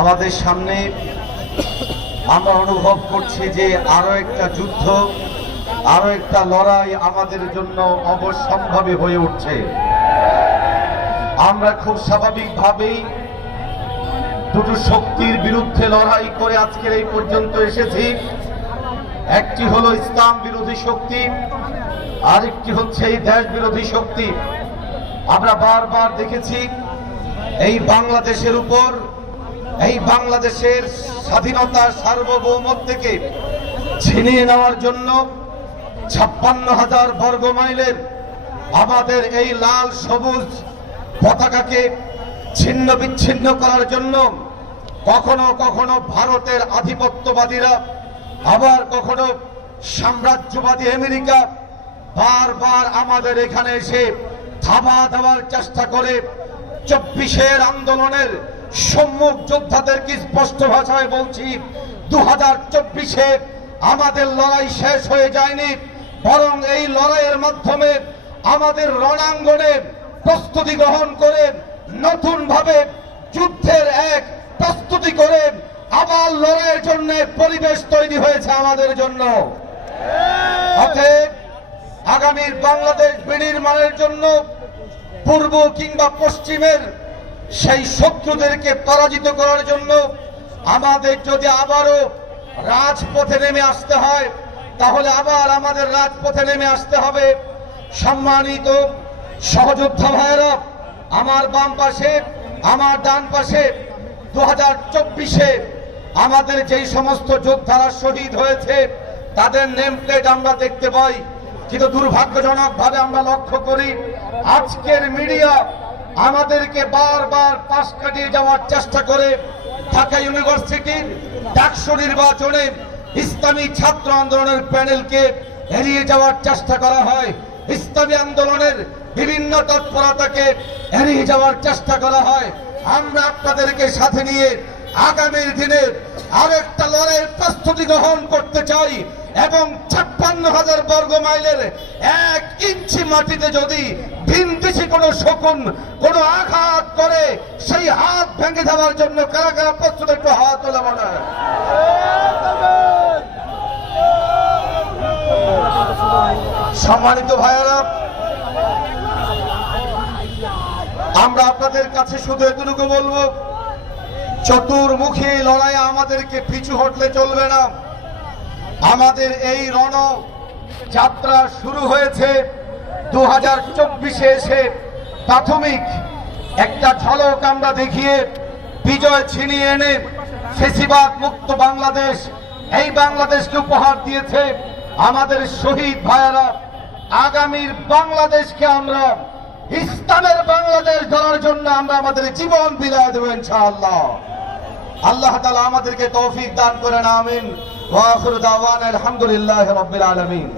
আমাদের সামনে আমরা অনুভব করছি যে আরো একটা যুদ্ধ, আরো একটা লড়াই আমাদের জন্য অবশ্যম্ভাবী হয়ে উঠছে। আমরা খুব স্বাভাবিকভাবেই দুটো শক্তির বিরুদ্ধে লড়াই করে আজকের এই পর্যন্ত এসেছি। একটি হলো ইসলাম বিরোধী শক্তি, আরেকটি হচ্ছে এই দেশ বিরোধী শক্তি। আমরা বারবার দেখেছি এই বাংলাদেশের উপর, এই বাংলাদেশের স্বাধীনতার সার্বভৌমত্বকে ছিনিয়ে নেওয়ার জন্য 56,000 বর্গ মাইলের আমাদের এই লাল সবুজ পতাকাকে ছিন্ন বিচ্ছিন্ন করার জন্য কখনো কখনো ভারতের আধিপত্যবাদীরা, আবার কখনো সাম্রাজ্যবাদী আমেরিকা বারবার আমাদের এখানে এসে থাবা দেওয়ার চেষ্টা করে। 24-এর আন্দোলনের সম্মুখ যোদ্ধাদেরকে স্পষ্ট ভাষায় বলছি, 2024-এ আমাদের লড়াই শেষ হয়ে যায়নি, বরং এই লড়াইয়ের মাধ্যমে আমাদের রণাঙ্গনে প্রস্তুতি গ্রহণ করে নতুন ভাবে যুদ্ধের এক প্রস্তুতি করে আবার লড়াইয়ের জন্য পরিবেশ তৈরি হয়েছে আমাদের জন্য। অতএব আগামীর বাংলাদেশ বিনির্মাণের জন্য পূর্ব কিংবা পশ্চিমের সেই শত্রুদেরকে পরাজিত করার জন্য আমাদের যদি আবারও রাজপথে নেমে আসতে হয়, তাহলে আবার আমাদের রাজপথে নেমে আসতে হবে। সম্মানিত সহযোদ্ধা ভাইয়েরা, আমার বাম পাশে, আমার ডান পাশে 2024-এ আমাদের যেই সমস্ত যোদ্ধারা শহীদ হয়েছে তাদের নেম প্লেট আমরা দেখতে পাই, কিন্তু দুর্ভাগ্যজনক ভাবে আমরা লক্ষ্য করি আজকের মিডিয়া আমাদেরকে বারবার পাশ কাটিয়ে যাওয়ার চেষ্টা করে। ঢাকা ইউনিভার্সিটির ডাকসু নির্বাচনে ইসলামী ছাত্র আন্দোলনের প্যানেলকে এড়িয়ে যাওয়ার চেষ্টা করা হয়, ইসলামী আন্দোলনের বিভিন্ন তৎপরতাকে এড়িয়ে যাওয়ার চেষ্টা করা হয়। আমরা আপনাদেরকে সাথে নিয়ে আগামীর দিনে আরেকটা লড়াইয়ের প্রস্তুতি গ্রহণ করতে চাই এবং 56,000 বর্গ মাইলের 1 ইঞ্চি মাটিতে যদি ভিনদেশি কোনো শকুন কোনো আঘাত করে সেই হাত ভেঙে দেওয়ার জন্য কারা কারা প্রস্তুত, একটু হাত তোলা মনে হয়। সম্মানিত ভাইয়েরা, আমরা আপনাদের কাছে শুধু এতটুকু বলবো, চতুর্মুখী লড়াই আমাদেরকে পিছু হটলে চলবে না। আমাদের এই রণ যাত্রা শুরু হয়েছে 2024-এ এসে প্রাথমিক একটা ঝলক আমরা দেখিয়ে বিজয় ছিনিয়ে এনে ফেসিবাদ মুক্ত বাংলাদেশ, এই বাংলাদেশকে উপহার দিয়েছে আমাদের শহীদ ভাইয়েরা। আগামীর বাংলাদেশকে আমরা ইসলামের বাংলাদেশ গড়ার জন্য আমরা আমাদের জীবন বিলিয়ে দেব ইনশাআল্লাহ। আল্লাহ তাআলা আমাদেরকে তৌফিক দান করেন, আমিন। ওয়া আখিরু দাওয়ানা আলহামদুলিল্লাহি রাব্বিল আলামিন।